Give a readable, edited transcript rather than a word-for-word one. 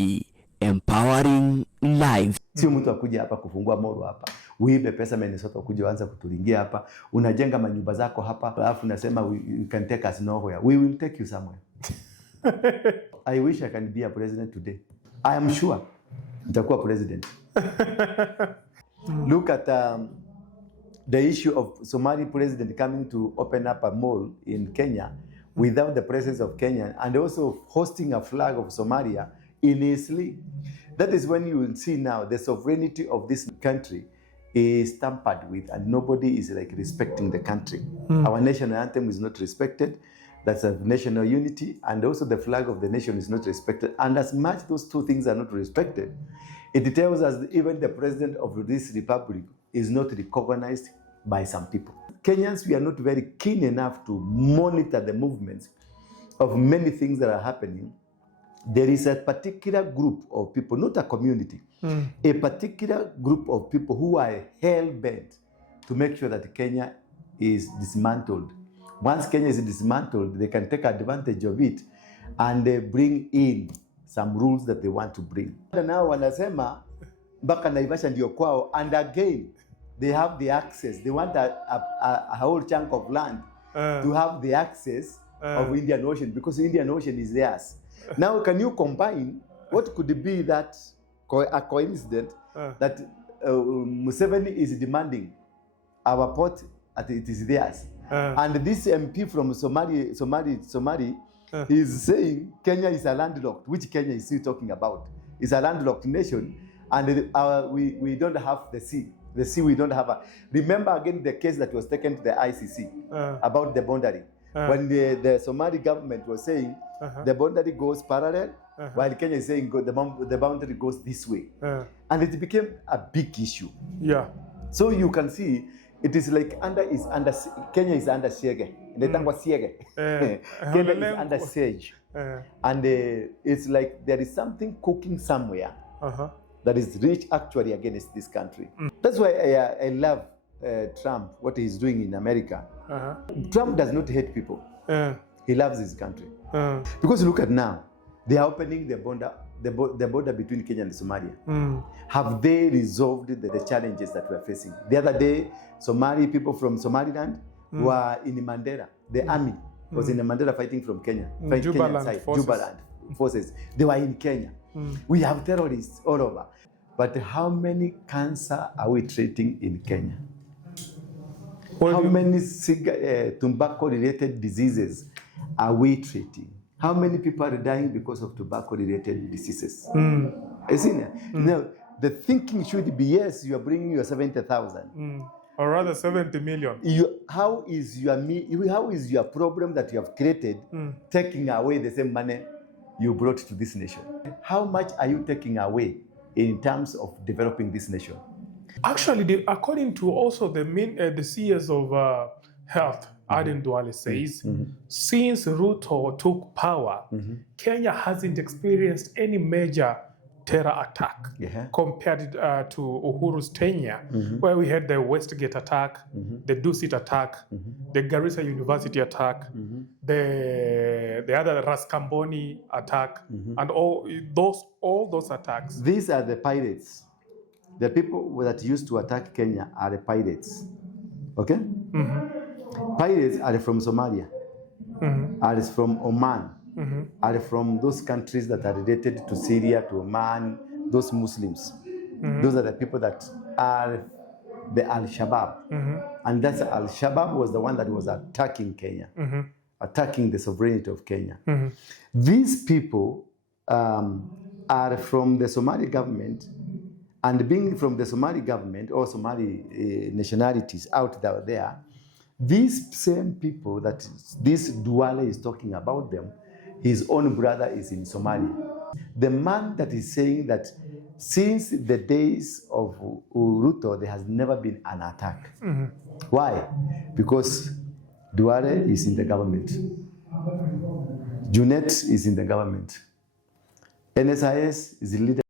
be empowering lives. Sio mtu akuja hapa kufungua moro hapa, uibe pesa Minnesota ukuja uanze kutulingia hapa, unajenga manyumba zako hapa, alafu nasema you can take us nowhere. We will take you somewhere. I wish I can be a president today. I am sure nitakuwa president. Look at the issue of Somali president coming to open up a mall in Kenya without the presence of Kenya, and also hosting a flag of Somalia in EASTLEIGH. That is when you will see now the sovereignty of this country is tampered with, and nobody is like respecting the country. Our national anthem is not respected. That's a national unity, and also the flag of the nation is not respected. And as much those two things are not respected, it tells us that even the president of this republic is not recognized by some people. Kenyans, we are not very keen enough to monitor the movements of many things that are happening. There is a particular group of people, not a community, a particular group of people who are hell-bent to make sure that Kenya is dismantled. Once Kenya is dismantled, they can take advantage of it and they bring in some rules that they want to bring. Now wanasema mpaka Naivasha ndio kwao, and again they have the access. They want a whole chunk of land to have the access of Indian Ocean, because Indian Ocean is theirs. Now can you combine what could be that a coincidence that Museveni is demanding our port, it is theirs. And this MP from Somali is saying Kenya is a landlocked, which Kenya is still talking about. It's a landlocked nation, and we don't have the sea. The sea we don't have. Remember again the case that was taken to the ICC about the boundary. When the Somali government was saying the boundary goes parallel, while Kenya is saying the boundary goes this way. And it became a big issue. Yeah. So you can see it is like Kenya is under siege. Kenya is under siege. And it's like there is something cooking somewhere that is rich actually against this country. That's why I love Trump, what he's doing in America. Trump does not hate people. He loves his country. Because look at now, they are opening the border between Kenya and Somalia. Have they resolved the challenges that we are facing? The other day, Somali people from Somaliland were in Mandera. The army was in Mandera fighting from Kenya. Jubaland forces. They were in Kenya. We have terrorists all over. But how many cancer are we treating in Kenya? How many tobacco-related diseases are we treating? How many people are dying because of tobacco-related diseases? Now, the thinking should be, yes, you are bringing your 70,000. Or rather 70 million. How is your problem that you have created taking away the same money you brought to this nation? How much are you taking away in terms of developing this nation? Actually, according to also the CS of Health, Ndura says, since Ruto took power, Kenya hasn't experienced any major terror attack compared to Uhuru's tenure, where we had the Westgate attack, the Dusit attack, the Garissa University attack, the other Raskamboni attack, and all those attacks. These are the pirates. The people that used to attack Kenya are the pirates. Okay? Pirates are from Somalia, are from Oman, are from those countries that are related to Syria, to Oman, those Muslims. Those are the people that are the Al-Shabaab. And that's Al-Shabaab was the one that was attacking Kenya, attacking the sovereignty of Kenya. These people are from the Somali government, and being from the Somali government or Somali nationalities out there, these same people that this Duale is talking about them, his own brother is in Somalia. The man that is saying that since the days of Ruto, there has never been an attack. Why? Because Duale is in the government. Junet is in the government. NSIS is the leader.